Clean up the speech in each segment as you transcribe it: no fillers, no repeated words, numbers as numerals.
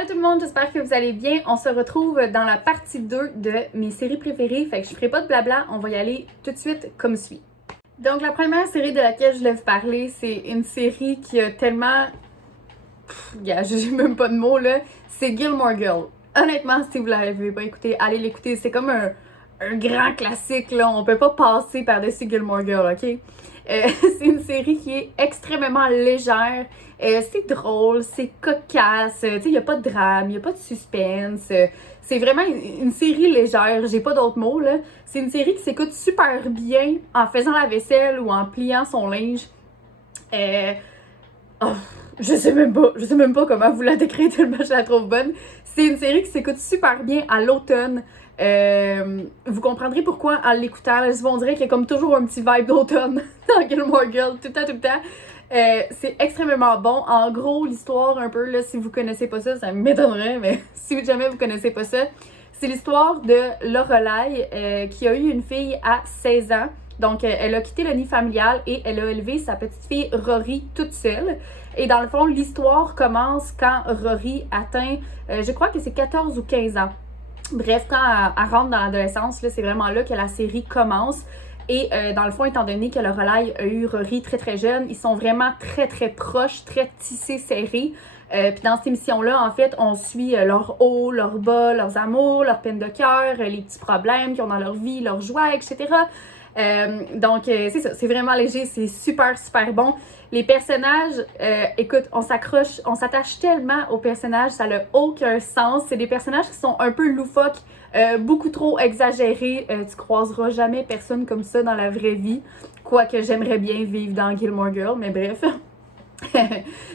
Allô tout le monde, j'espère que vous allez bien. On se retrouve dans la partie 2 de mes séries préférées, fait que je ferai pas de blabla, on va y aller tout de suite comme suit. Donc la première série de laquelle je voulais vous parler, c'est une série qui a tellement... j'ai même pas de mots là, c'est Gilmore Girls. Honnêtement, si vous l'avez pas écouté, allez l'écouter, c'est comme un grand classique là, on peut pas passer par-dessus Gilmore Girls, ok? C'est une série qui est extrêmement légère, c'est drôle, c'est cocasse, tu sais, il n'y a pas de drame, il n'y a pas de suspense, c'est vraiment une série légère, j'ai pas d'autres mots là. C'est une série qui s'écoute super bien en faisant la vaisselle ou en pliant son linge. Oh, je sais même pas comment vous la décrire tellement je la trouve bonne. C'est une série qui s'écoute super bien à l'automne. Vous comprendrez pourquoi en l'écoutant. On dirait qu'il y a comme toujours un petit vibe d'automne dans Gilmore Girls, tout le temps. C'est extrêmement bon. En gros, l'histoire un peu, là, si vous connaissez pas ça, ça m'étonnerait, mais si jamais vous connaissez pas ça, c'est l'histoire de Lorelai qui a eu une fille à 16 ans. Donc, elle a quitté le nid familial et elle a élevé sa petite fille Rory toute seule. Et dans le fond, l'histoire commence quand Rory atteint, je crois que c'est 14 ou 15 ans. Bref, quand elle rentre dans l'adolescence, c'est vraiment là que la série commence. Et dans le fond, étant donné que Lorelai a eu Rory très jeune, ils sont vraiment très proches, très tissés, serrés. Puis dans cette émission-là, en fait, on suit leurs hauts, leurs bas, leurs amours, leurs peines de cœur, les petits problèmes qu'ils ont dans leur vie, leurs joies, etc. Donc, c'est ça, c'est vraiment léger, c'est super bon. Les personnages, écoute, on s'attache tellement aux personnages, ça n'a aucun sens. C'est des personnages qui sont un peu loufoques, beaucoup trop exagérés. Tu croiseras jamais personne comme ça dans la vraie vie. Quoique j'aimerais bien vivre dans Gilmore Girls, mais bref.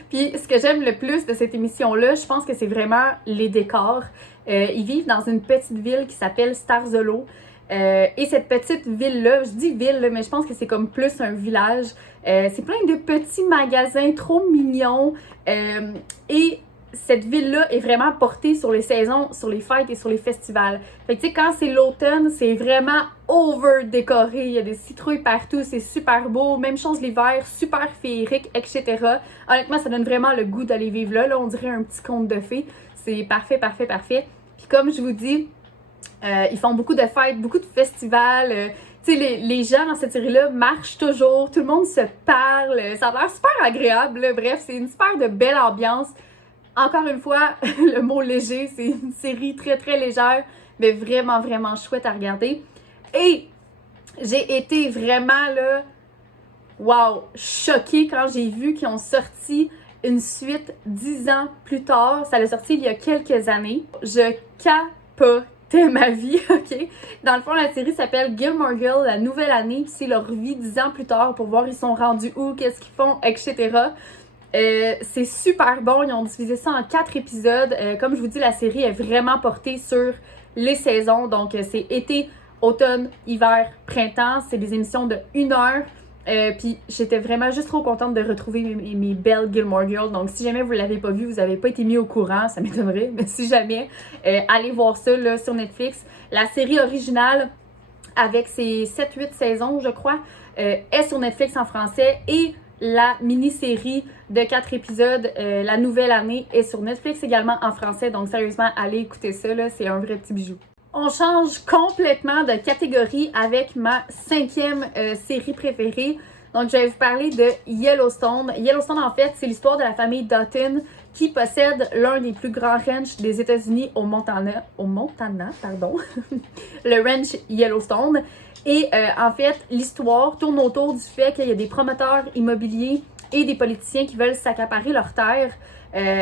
Puis ce que j'aime le plus de cette émission-là, je pense que c'est vraiment les décors. Ils vivent dans une petite ville qui s'appelle Starzolo. Et cette petite ville-là, je dis ville, mais je pense que c'est comme plus un village. C'est plein de petits magasins trop mignons. Et cette ville-là est vraiment portée sur les saisons, sur les fêtes et sur les festivals. Fait que tu sais, quand c'est l'automne, c'est vraiment over-décoré. Il y a des citrouilles partout, c'est super beau. Même chose l'hiver, super féerique, etc. Honnêtement, ça donne vraiment le goût d'aller vivre là. Là, on dirait un petit conte de fées. C'est parfait. Puis comme je vous dis, ils font beaucoup de fêtes, beaucoup de festivals. Tu sais, les gens dans cette série-là marchent toujours, tout le monde se parle, ça a l'air super agréable. Là. Bref, c'est une super de belle ambiance. Encore une fois, le mot léger, c'est une série très légère, mais vraiment chouette à regarder. Et j'ai été vraiment là, wow, choquée quand j'ai vu qu'ils ont sorti une suite 10 ans plus tard. Ça l'a sorti il y a quelques années. Je capotais ma vie, ok? Dans le fond, la série s'appelle Gilmore Girls, la nouvelle année, c'est leur vie 10 ans plus tard pour voir ils sont rendus où, qu'est-ce qu'ils font, etc. C'est super bon, ils ont divisé ça en 4 épisodes. Comme je vous dis, la série est vraiment portée sur les saisons, donc c'est été, automne, hiver, printemps, c'est des émissions de 1 heure. Puis j'étais vraiment juste trop contente de retrouver mes belles Gilmore Girls. Donc si jamais vous ne l'avez pas vu, vous n'avez pas été mis au courant, ça m'étonnerait. Mais si jamais, allez voir ça là, sur Netflix. La série originale, avec ses 7-8 saisons, je crois, est sur Netflix en français. Et la mini-série de 4 épisodes, la nouvelle année, est sur Netflix également en français. Donc sérieusement, allez écouter ça, là, c'est un vrai petit bijou. On change complètement de catégorie avec ma 5e série préférée. Donc, je vais vous parler de Yellowstone. Yellowstone, en fait, c'est l'histoire de la famille Dutton qui possède l'un des plus grands ranchs des États-Unis au Montana, le ranch Yellowstone. Et en fait, l'histoire tourne autour du fait qu'il y a des promoteurs immobiliers et des politiciens qui veulent s'accaparer leurs terres.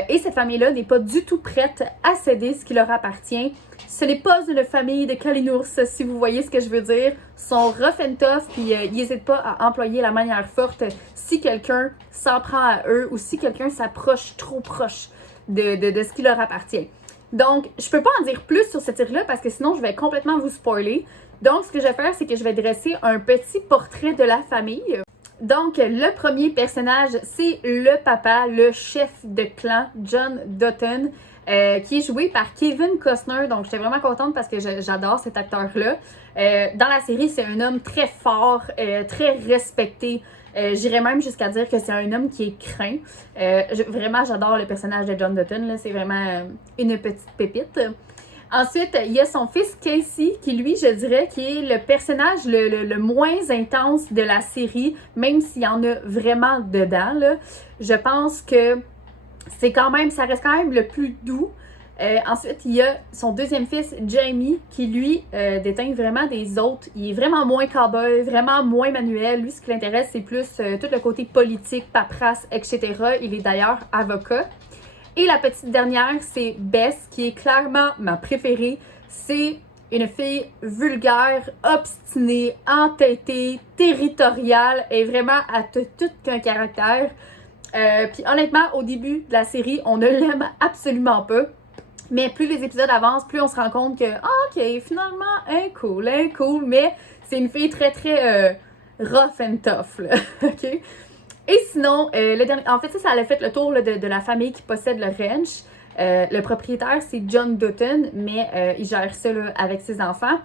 Et cette famille-là n'est pas du tout prête à céder ce qui leur appartient. Ce n'est pas une famille de calinours, si vous voyez ce que je veux dire. Ils sont rough and tough, puis ils n'hésitent pas à employer la manière forte si quelqu'un s'en prend à eux ou si quelqu'un s'approche trop proche de ce qui leur appartient. Donc, je peux pas en dire plus sur cette série-là parce que sinon, je vais complètement vous spoiler. Donc, ce que je vais faire, c'est que je vais dresser un petit portrait de la famille. Donc, le premier personnage, c'est le papa, le chef de clan, John Dutton, qui est joué par Kevin Costner. Donc, j'étais vraiment contente parce que j'adore cet acteur-là. Dans la série, c'est un homme très fort, très respecté. J'irais même jusqu'à dire que c'est un homme qui est craint. Vraiment, j'adore le personnage de John Dutton, là, c'est vraiment une petite pépite. Ensuite, il y a son fils Casey, qui lui, je dirais, qui est le personnage le moins intense de la série, même s'il y en a vraiment dedans, là. Je pense que ça reste quand même le plus doux. Ensuite, il y a son deuxième fils, Jamie, qui lui déteint vraiment des autres. Il est vraiment moins cowboy, vraiment moins manuel. Lui, ce qui l'intéresse, c'est plus tout le côté politique, paperasse, etc. Il est d'ailleurs avocat. Et la petite dernière, c'est Bess, qui est clairement ma préférée. C'est une fille vulgaire, obstinée, entêtée, territoriale, et vraiment, elle a tout qu'un caractère. Puis honnêtement, au début de la série, on ne l'aime absolument pas. Mais plus les épisodes avancent, plus on se rend compte que, ok, finalement, elle est cool, mais c'est une fille très, très rough and tough, là, ok? Et sinon, le dernier, en fait, ça a fait le tour là, de la famille qui possède le ranch. Le propriétaire, c'est John Dutton, mais il gère ça là, avec ses enfants.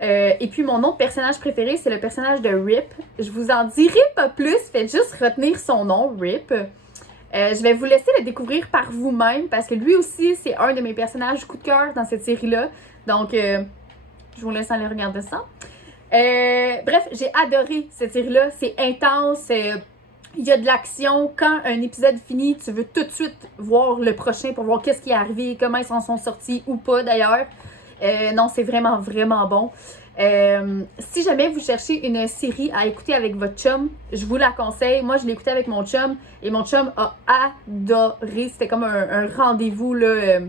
Et puis, mon autre personnage préféré, c'est le personnage de Rip. Je vous en dirai pas plus, faites juste retenir son nom, Rip. Je vais vous laisser le découvrir par vous-même parce que lui aussi, c'est un de mes personnages coup de cœur dans cette série-là. Donc, je vous laisse aller regarder ça. Bref, j'ai adoré cette série-là. C'est intense. Il y a de l'action. Quand un épisode finit, tu veux tout de suite voir le prochain pour voir qu'est-ce qui est arrivé, comment ils s'en sont sortis ou pas d'ailleurs. Non, c'est vraiment, vraiment bon. Si jamais vous cherchez une série à écouter avec votre chum, je vous la conseille. Moi, je l'ai écoutée avec mon chum et mon chum a adoré. C'était comme un rendez-vous, là,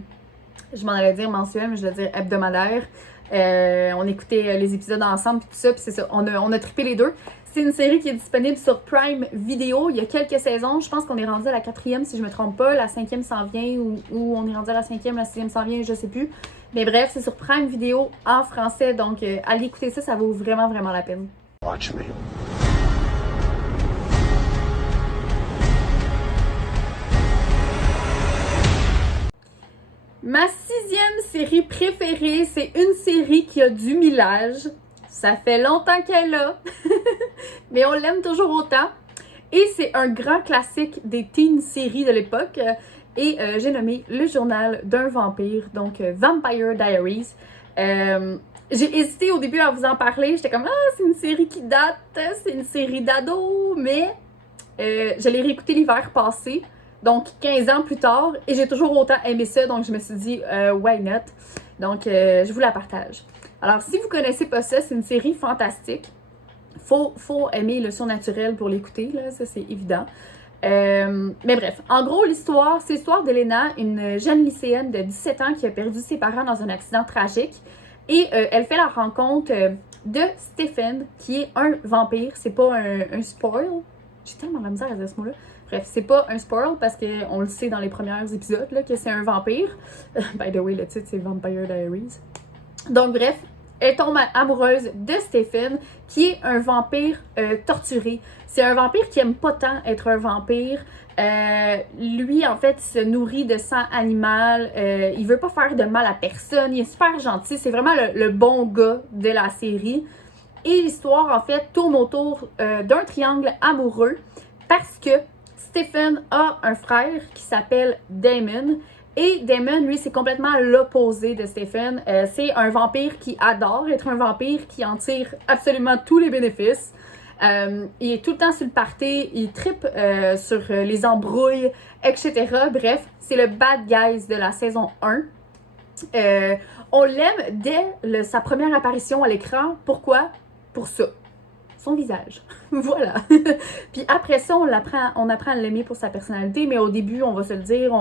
je m'en allais dire mensuel, mais je vais dire hebdomadaire. On écoutait les épisodes ensemble puis tout ça, puis c'est ça, on a trippé les deux. C'est une série qui est disponible sur Prime Video. Il y a quelques saisons. Je pense qu'on est rendu à la 4e, si je me trompe pas. La 5e s'en vient, ou on est rendu à la 5e, la 6e s'en vient, je sais plus. Mais bref, c'est sur Prime Video en français. Donc, allez écouter ça, ça vaut vraiment, vraiment la peine. Watch me. Ma 6e série préférée, c'est une série qui a du millage. Ça fait longtemps qu'elle est là, mais on l'aime toujours autant. Et c'est un grand classique des teen séries de l'époque. Et j'ai nommé Le Journal d'un vampire, donc Vampire Diaries. J'ai hésité au début à vous en parler. J'étais comme, c'est une série qui date, c'est une série d'ado, mais je l'ai réécoutée l'hiver passé, donc 15 ans plus tard, et j'ai toujours autant aimé ça, donc je me suis dit, why not? Donc, je vous la partage. Alors, si vous connaissez pas ça, c'est une série fantastique. Faut aimer le surnaturel pour l'écouter, là, ça c'est évident. Mais bref, en gros, c'est l'histoire d'Elena, une jeune lycéenne de 17 ans qui a perdu ses parents dans un accident tragique. Et elle fait la rencontre de Stephen, qui est un vampire. C'est pas un spoil. J'ai tellement la misère à dire ce mot-là. Bref, c'est pas un spoil parce qu'on le sait dans les premiers épisodes là, que c'est un vampire. By the way, le titre c'est Vampire Diaries. Donc bref, elle tombe amoureuse de Stephen, qui est un vampire torturé. C'est un vampire qui aime pas tant être un vampire. Lui, en fait, se nourrit de sang animal. Il veut pas faire de mal à personne. Il est super gentil. C'est vraiment le bon gars de la série. Et l'histoire, en fait, tourne autour d'un triangle amoureux parce que Stephen a un frère qui s'appelle Damon. Et Damon, lui, c'est complètement l'opposé de Stephen. C'est un vampire qui adore être un vampire, qui en tire absolument tous les bénéfices. Il est tout le temps sur le party, il trippe sur les embrouilles, etc. Bref, c'est le bad guys de la saison 1. On l'aime dès sa première apparition à l'écran. Pourquoi? Pour ça. Son visage. Voilà. Puis après ça, on apprend à l'aimer pour sa personnalité, mais au début, on va se le dire,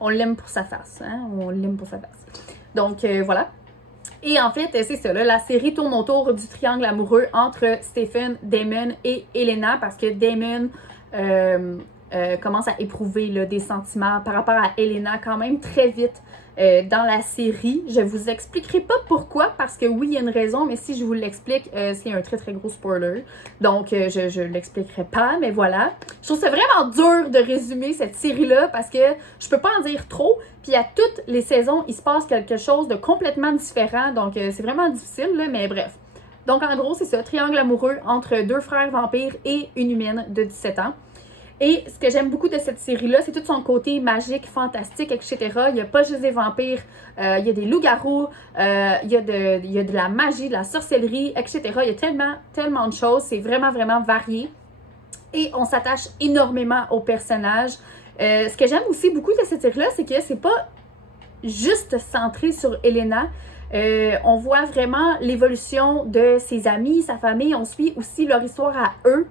on l'aime pour sa face. Hein? On l'aime pour sa face. Donc, voilà. Et en fait, c'est ça, là, la série tourne autour du triangle amoureux entre Stephen, Damon et Elena, parce que Damon commence à éprouver là, des sentiments par rapport à Elena quand même très vite dans la série. Je vous expliquerai pas pourquoi, parce que oui, il y a une raison, mais si je vous l'explique, c'est un très très gros spoiler. Donc, je l'expliquerai pas, mais voilà. Je trouve ça vraiment dur de résumer cette série-là, parce que je peux pas en dire trop. Puis à toutes les saisons, il se passe quelque chose de complètement différent, donc c'est vraiment difficile, là, mais bref. Donc en gros, c'est ça, triangle amoureux entre deux frères vampires et une humaine de 17 ans. Et ce que j'aime beaucoup de cette série-là, c'est tout son côté magique, fantastique, etc. Il n'y a pas juste des vampires, il y a des loups-garous, il y a de la magie, de la sorcellerie, etc. Il y a tellement de choses, c'est vraiment, vraiment varié. Et on s'attache énormément aux personnages. Ce que j'aime aussi beaucoup de cette série-là, c'est que c'est pas juste centré sur Elena. On voit vraiment l'évolution de ses amis, sa famille. On suit aussi leur histoire à eux.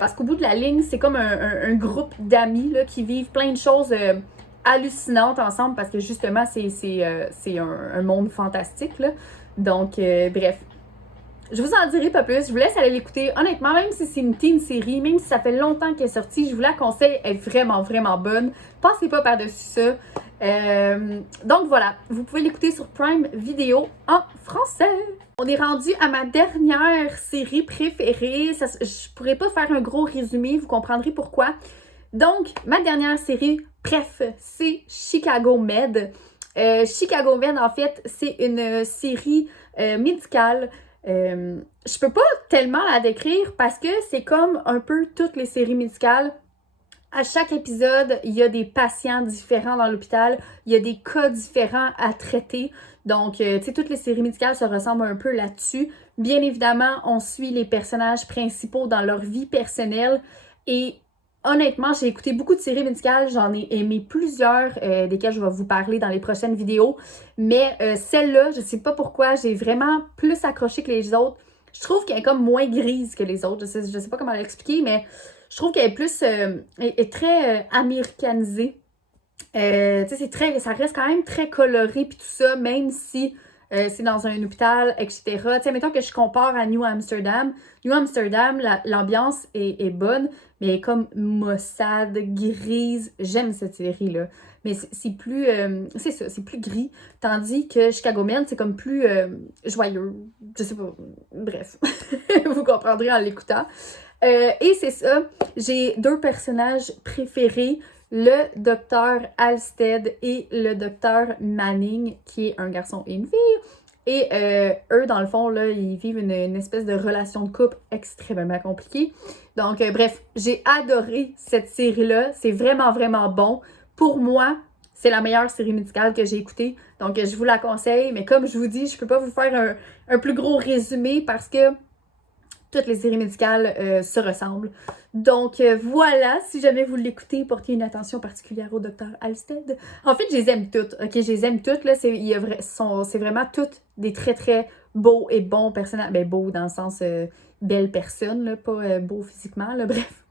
Parce qu'au bout de la ligne, c'est comme un groupe d'amis là, qui vivent plein de choses hallucinantes ensemble parce que justement, c'est un monde fantastique. Là. Donc, bref. Je vous en dirai pas plus. Je vous laisse aller l'écouter. Honnêtement, même si c'est une teen série, même si ça fait longtemps qu'elle est sortie, je vous la conseille. Elle est vraiment, vraiment bonne. Passez pas par-dessus ça. Donc voilà, vous pouvez l'écouter sur Prime Video en français. On est rendu à ma dernière série préférée. Je pourrais pas faire un gros résumé, vous comprendrez pourquoi. Donc, ma dernière série, bref, c'est Chicago Med. Chicago Med, en fait, c'est une série médicale. Je peux pas tellement la décrire parce que c'est comme un peu toutes les séries médicales. À chaque épisode, il y a des patients différents dans l'hôpital, il y a des cas différents à traiter. Donc, tu sais, toutes les séries médicales se ressemblent un peu là-dessus. Bien évidemment, on suit les personnages principaux dans leur vie personnelle. Et honnêtement, j'ai écouté beaucoup de séries médicales. J'en ai aimé plusieurs, desquelles je vais vous parler dans les prochaines vidéos. Mais celle-là, je sais pas pourquoi, j'ai vraiment plus accroché que les autres. Je trouve qu'elle est comme moins grise que les autres. Je sais pas comment l'expliquer, mais je trouve qu'elle est plus est très américanisée. Tu sais, ça reste quand même très coloré puis tout ça, même si c'est dans un hôpital, etc. Tu sais, mettons que je compare à New Amsterdam. New Amsterdam, l'ambiance est bonne, mais elle est comme maussade, grise. J'aime cette série-là. Mais c'est plus, c'est ça, c'est plus gris. Tandis que Chicago Med, c'est comme plus joyeux. Je sais pas. Bref, vous comprendrez en l'écoutant. Et c'est ça, j'ai deux personnages préférés, le docteur Halstead et le docteur Manning, qui est un garçon et une fille. Et eux, dans le fond, là, ils vivent une espèce de relation de couple extrêmement compliquée. Donc, bref, j'ai adoré cette série-là. C'est vraiment, vraiment bon. Pour moi, c'est la meilleure série médicale que j'ai écoutée. Donc, je vous la conseille. Mais comme je vous dis, je peux pas vous faire un plus gros résumé parce que toutes les séries médicales se ressemblent. Donc voilà, si jamais vous l'écoutez, portez une attention particulière au docteur Halstead. En fait, je les aime toutes, ok? Je les aime toutes, là. C'est vraiment toutes des très, très beaux et bons personnages. Ben, beaux dans le sens belle personne, là, pas beau physiquement, là. Bref,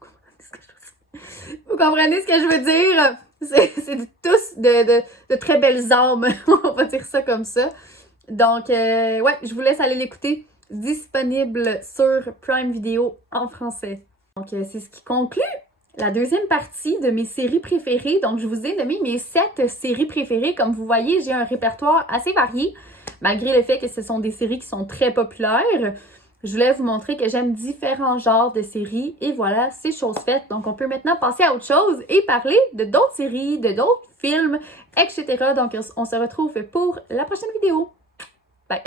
vous comprenez ce que je veux dire? C'est tous de très belles âmes, on va dire ça comme ça. Donc, ouais, je vous laisse aller l'écouter. Disponible sur Prime Video en français. Donc, c'est ce qui conclut la deuxième partie de mes séries préférées. Donc, je vous ai nommé mes 7 séries préférées. Comme vous voyez, j'ai un répertoire assez varié, malgré le fait que ce sont des séries qui sont très populaires. Je voulais vous montrer que j'aime différents genres de séries. Et voilà, c'est chose faite. Donc, on peut maintenant passer à autre chose et parler de d'autres séries, de d'autres films, etc. Donc, on se retrouve pour la prochaine vidéo. Bye!